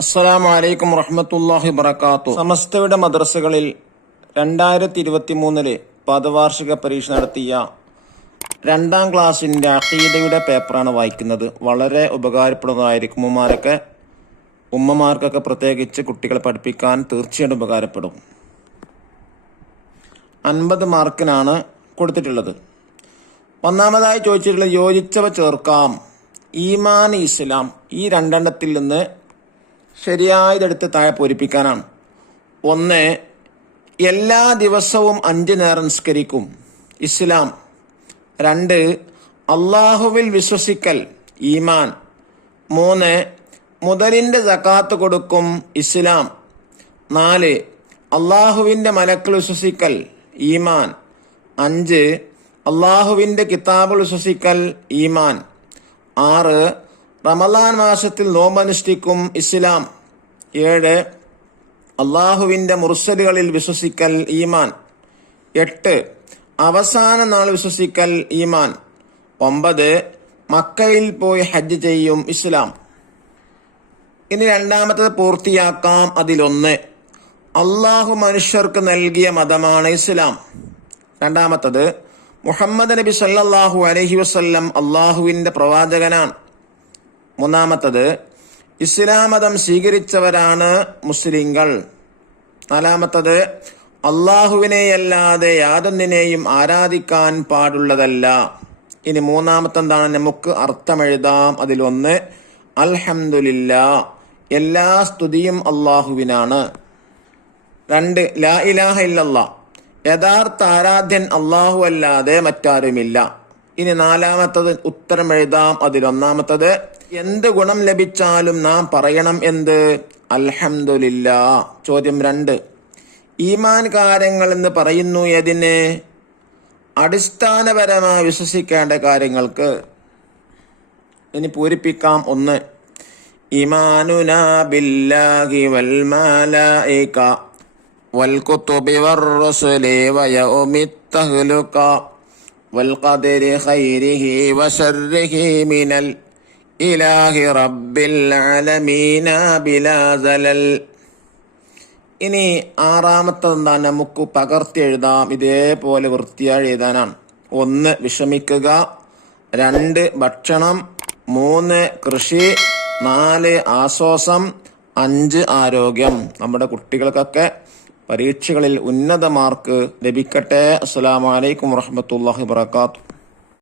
അസ്സലാമു അലൈക്കും വറഹ്മത്തുള്ളാഹി വബറകാതുഹു. സമസ്തയുടെ മദ്രസകളിൽ 2023 പദവാർഷിക പരീക്ഷ നടത്തിയ 2ാം ക്ലാസ്സിൻ്റെ അഖീദയുടെ പേപ്പറാണ് വായിക്കുന്നത്. വളരെ ഉപകാരപ്പെടുന്നതായിരിക്കും. ഉമ്മമാർക്കൊക്കെ പ്രത്യേകിച്ച് കുട്ടികളെ പഠിപ്പിക്കാൻ തീർച്ചയായിട്ടും ഉപകാരപ്പെടും. 50 മാർക്കിനാണ് കൊടുത്തിട്ടുള്ളത്. ഒന്നാമതായി ചോദിച്ചിട്ടുള്ളത് യോജിച്ചവ ചേർക്കാം. ഈമാൻ, ഇസ്ലാം, ഈ രണ്ടെണ്ണത്തിൽ നിന്ന് ശരിയായതെടുത്ത് താഴെ പൂരിപ്പിക്കാനാണ്. 1, എല്ലാ ദിവസവും 5 നേരം നിസ്കരിക്കും, ഇസ്ലാം. 2, അള്ളാഹുവിൽ വിശ്വസിക്കൽ, ഈമാൻ. 3, മുതലിൻ്റെ സക്കാത്ത് കൊടുക്കും, ഇസ്ലാം. 4, അള്ളാഹുവിൻ്റെ മലക്കിൽ വിശ്വസിക്കൽ, ഈമാൻ. 5, അള്ളാഹുവിൻ്റെ കിതാബിൽ വിശ്വസിക്കൽ, ഈമാൻ. 6, റമദാൻ മാസത്തിൽ നോമ്പനുഷ്ഠിക്കും, ഇസ്ലാം. 7, അള്ളാഹുവിൻ്റെ മുർസലുകളിൽ വിശ്വസിക്കൽ, ഈമാൻ. 8, അവസാന നാൾ വിശ്വസിക്കൽ, ഈമാൻ. 9, മക്കയിൽ പോയി ഹജ്ജ് ചെയ്യും, ഇസ്ലാം. ഇനി രണ്ടാമത്തത് പൂർത്തിയാക്കാം. അതിലൊന്ന്, അള്ളാഹു മനുഷ്യർക്ക് നൽകിയ മതമാണ് ഇസ്ലാം. രണ്ടാമത്തത്, മുഹമ്മദ് നബി സല്ലല്ലാഹു അലൈഹി വസല്ലം അള്ളാഹുവിൻ്റെ പ്രവാചകനാണ്. മൂന്നാമത്തത്, ഇസ്ലാം മതം സ്വീകരിച്ചവരാണ് മുസ്ലിങ്ങൾ. നാലാമത്തത്, അള്ളാഹുവിനെയല്ലാതെ യാതൊന്നിനെയും ആരാധിക്കാൻ പാടുള്ളതല്ല. ഇനി മൂന്നാമത്തെ എന്താണ്? നമുക്ക് അർത്ഥമെഴുതാം. അതിലൊന്ന്, അൽഹംദുലില്ലാ, എല്ലാ സ്തുതിയും അള്ളാഹുവിനാണ്. 2, ലാ ഇലാഹ ഇല്ലല്ലാഹ്, യഥാർത്ഥ ആരാധ്യൻ അള്ളാഹു അല്ലാതെ മറ്റാരുമില്ല. ഇനി നാലാമത്തത് ഉത്തരം എഴുതാം. അതിലൊന്നാമത്തത്, എന്ത് ഗുണം ലഭിച്ചാലും നാം പറയണം എന്ത്? അൽഹംദുലില്ലാ. ചോദ്യം 2, ഈമാൻ കാര്യങ്ങൾ എന്ന് പറയുന്നു ഏതിന്? അടിസ്ഥാനപരമായി വിശ്വസിക്കേണ്ട കാര്യങ്ങൾക്ക്. ഇനി പൂരിപ്പിക്കാം. 1, ഈമാനുനാ ബില്ലാഹി വൽ മലായിക വൽ കുതുബി വർ റസുലി വയൗമിത് തഹ്ലുക വൽ ഖദരി ഖൈരിഹി വശർരിഹി മിനൽ ഇലാഹി റബ്ബിൽ ആലമീന ബിലാ സലൽ. ഇനി ആറാമത്തെ എന്താണ്? നമുക്ക് പകർത്തി എഴുതാം. ഇതേപോലെ വൃത്തിയായി എഴുതാനാണ്. 1, വിഷമിക്കുക. 2, ഭക്ഷണം. 3, കൃഷി. 4, ആശ്വാസം. 5, ആരോഗ്യം. നമ്മുടെ കുട്ടികൾക്കൊക്കെ പരീക്ഷകളിൽ ഉന്നത മാർക്ക് ലഭിക്കട്ടെ. അസ്സലാമു അലൈക്കും വറഹ്മത്തുള്ളാഹി വബറകാതുഹു.